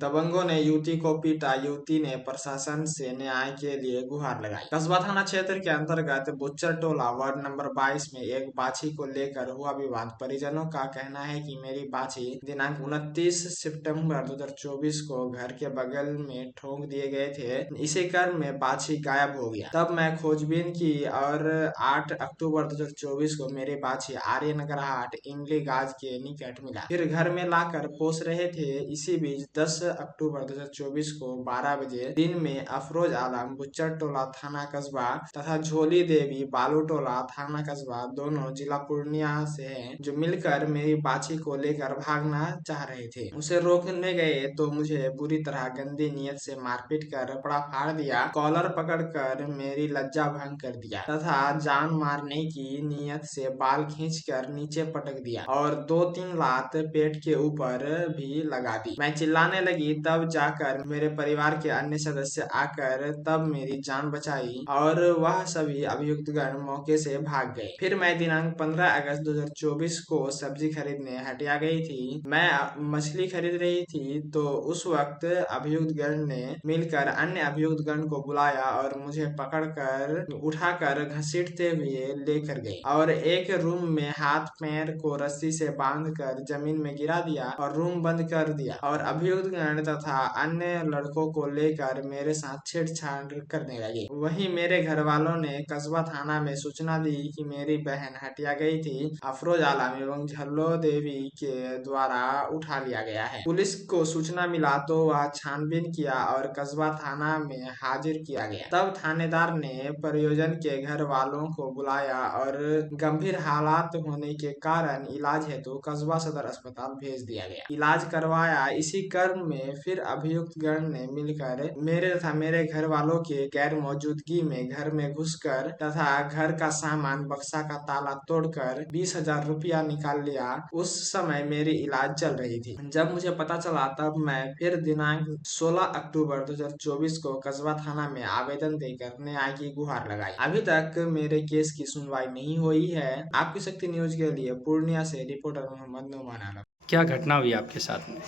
दबंगों ने युवती को पीटा, युवती ने प्रशासन से न्याय के लिए गुहार लगाई। कस्बा थाना क्षेत्र के अंतर्गत बुच्चर टोला वार्ड नंबर 22 में एक बाछी को लेकर हुआ विवाद। परिजनों का कहना है कि मेरी बाछी दिनांक 29 सितंबर 2024 को घर के बगल में ठोक दिए गए थे। इसी क्रम में बाछी गायब हो गया। तब मैं खोजबीन की और 8 अक्टूबर 2024 को मेरी बाछी आर्यनगर हाट इमली गाज के निकट मिला। फिर घर में लाकर पोस रहे थे। इसी बीच 10 अक्टूबर 2024 को 12 बजे दिन में अफरोज आलम बुच्चर टोला थाना कस्बा तथा झोली देवी बालू टोला थाना कस्बा दोनों जिला पूर्णिया से हैं, जो मिलकर मेरी बाछी को लेकर भागना चाह रहे थे। उसे रोकने गए तो मुझे बुरी तरह गंदी नियत से मारपीट कर कपड़ा फाड़ दिया, कॉलर पकड़कर मेरी लज्जा भंग कर दिया तथा जान मारने की नियत से बाल खींचकर नीचे पटक दिया और 2-3 लात पेट के ऊपर भी लगा दी। मैं चिल्लाने लगी, तब जाकर मेरे परिवार के अन्य सदस्य आकर तब मेरी जान बचाई और वह सभी अभियुक्तगण मौके से भाग गए। फिर मैं दिनांक 15 अगस्त 2024 को सब्जी खरीदने हटिया गई थी। मैं मछली खरीद रही थी तो उस वक्त अभियुक्तगण ने मिलकर अन्य अभियुक्तगण को बुलाया और मुझे पकड़कर उठाकर घसीटते हुए लेकर गए और एक रूम में हाथ पैर को रस्सी से बांधकर जमीन में गिरा दिया और रूम बंद कर दिया और अभियुक्तगण तथा अन्य लड़कों को लेकर मेरे साथ छेड़छाड़ करने लगे। वहीं मेरे घर वालों ने कस्बा थाना में सूचना दी कि मेरी बहन हटिया गई थी, अफरोज आलम एवं झल्लो देवी के द्वारा उठा लिया गया है। पुलिस को सूचना मिला तो वह छानबीन किया और कस्बा थाना में हाजिर किया गया। तब थानेदार ने परियोजन के घर वालों को बुलाया और गंभीर हालात होने के कारण इलाज हेतु कस्बा सदर अस्पताल भेज दिया गया। इलाज करवाया। इसी क्रम में फिर अभियुक्त गण ने मिलकर मेरे तथा मेरे घर वालों के गैर मौजूदगी में घर में घुसकर तथा घर का सामान बक्सा का ताला तोड़कर 20,000 रुपया निकाल लिया। उस समय मेरी इलाज चल रही थी। जब मुझे पता चला तब मैं फिर दिनांक 16 अक्टूबर 2024 को कस्बा थाना में आवेदन देकर न्याय की गुहार लगाई। अभी तक मेरे केस की सुनवाई नहीं हुई है। आपकी शक्ति न्यूज के लिए पूर्णिया से रिपोर्टर मोहम्मद नुमान आलम। क्या घटना हुई आपके साथ में?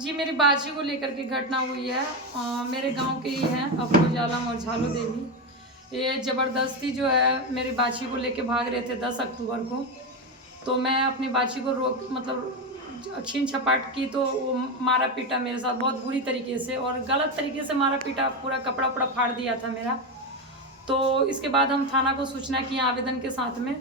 जी, मेरी बाजी को लेकर के घटना हुई है। मेरे गांव के ही हैं अफरोज आलम और झालू देवी। ये ज़बरदस्ती जो है मेरी बाजी को लेके भाग रहे थे 10 अक्टूबर को। तो मैं अपनी बाजी को रोक मतलब छीन छपाट की तो वो मारा पीटा मेरे साथ बहुत बुरी तरीके से और गलत तरीके से मारा पीटा, पूरा कपड़ा उपड़ा फाड़ दिया था मेरा। तो इसके बाद हम थाना को सूचना किए आवेदन के साथ में।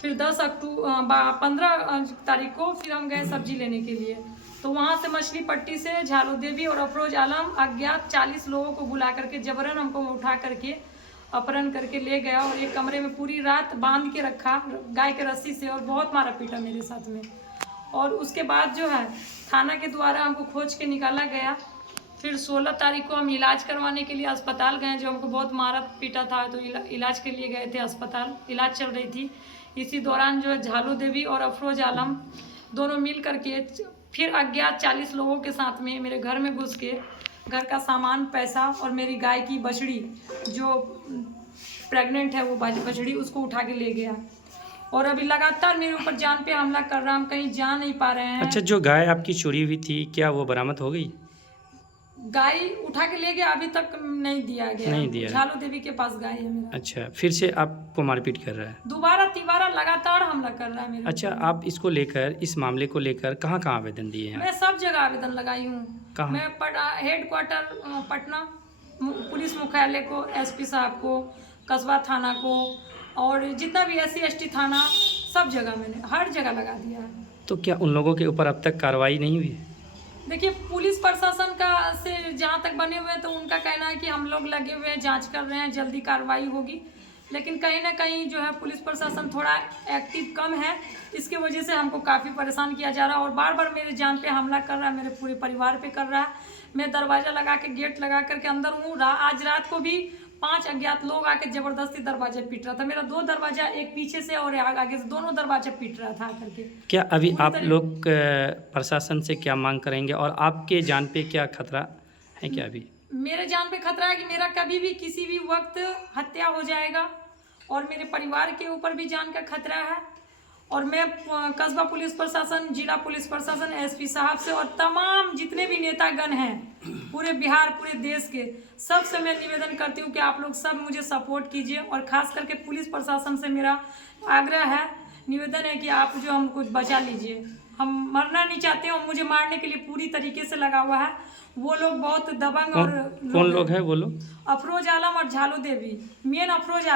फिर 15 तारीख को फिर हम गए सब्जी लेने के लिए। तो वहाँ से मछली पट्टी से झालू देवी और अफरोज आलम अज्ञात 40 लोगों को बुला करके जबरन हमको उठा करके अपहरण करके ले गया और एक कमरे में पूरी रात बांध के रखा गाय के रस्सी से और बहुत मारा पीटा मेरे साथ में। और उसके बाद जो है थाना के द्वारा हमको खोज के निकाला गया। फिर 16 तारीख को हम इलाज करवाने के लिए अस्पताल गए, जो हमको बहुत मारा पीटा था तो इलाज के लिए गए थे अस्पताल, इलाज चल रही थी। इसी दौरान जो है झालू देवी और अफरोज आलम दोनों मिल करके फिर अज्ञात 40 लोगों के साथ में मेरे घर में घुस के घर का सामान, पैसा और मेरी गाय की बछड़ी जो प्रेग्नेंट है वो बछड़ी उसको उठा के ले गया और अभी लगातार मेरे ऊपर जान पे हमला कर रहा है। हम कहीं जा नहीं पा रहे हैं। अच्छा, जो गाय आपकी चोरी हुई थी क्या वो बरामद हो गई? गाय उठा के ले गया, अभी तक नहीं दिया गया। नहीं दिया। झालू देवी के पास गाय है मेरा। अच्छा, फिर से आपको मारपीट कर रहा है? दोबारा तिबारा लगातार हमला कर रहा है मेरे अच्छा, ऊपर। आप इसको लेकर, इस मामले को लेकर कहाँ कहाँ आवेदन दिए हैं? मैं सब जगह आवेदन लगाई हूँ। कहाँ? मैं हेडक्वार्टर पटना पुलिस मुख्यालय को, एसपी साहब को, कस्बा थाना को और जितना भी SC ST थाना, सब जगह मैंने हर जगह लगा दिया है। तो क्या उन लोगों के ऊपर अब तक कार्रवाई नहीं हुई? देखिए, पुलिस प्रशासन का से जहाँ तक बने हुए हैं तो उनका कहना है कि हम लोग लगे हुए हैं, जांच कर रहे हैं, जल्दी कार्रवाई होगी। लेकिन कहीं ना कहीं जो है पुलिस प्रशासन थोड़ा एक्टिव कम है, इसकी वजह से हमको काफ़ी परेशान किया जा रहा है और बार बार मेरे जान पे हमला कर रहा है, मेरे पूरे परिवार पे कर रहा है। मैं दरवाज़ा लगा के, गेट लगा करके अंदर हूँ। आज रात को भी 5 अज्ञात लोग आके जबरदस्ती दरवाजा पीट रहा था मेरा। 2 दरवाजा, एक पीछे से और आगे से, दोनों दरवाजा पीट रहा था करके। क्या अभी आप लोग प्रशासन से क्या मांग करेंगे और आपके जान पे क्या खतरा है क्या अभी? मेरे जान पे खतरा है कि मेरा कभी भी किसी भी वक्त हत्या हो जाएगा और मेरे परिवार के ऊपर भी जान का खतरा है और मैं कस्बा पुलिस प्रशासन, जिला पुलिस प्रशासन, एसपी साहब से और तमाम जितने भी नेतागण हैं पूरे बिहार, पूरे देश के, सबसे मैं निवेदन करती हूँ कि आप लोग सब मुझे सपोर्ट कीजिए। और ख़ास करके पुलिस प्रशासन से मेरा आग्रह है, निवेदन है कि आप जो हमको बचा लीजिए। हम मरना नहीं चाहते, और मुझे मारने के लिए पूरी तरीके से लगा हुआ है। वो लोग बहुत दबंग और कौन लोग हैं वो लोग? अफरोज आलम और झालू देवी, मेन अफरोज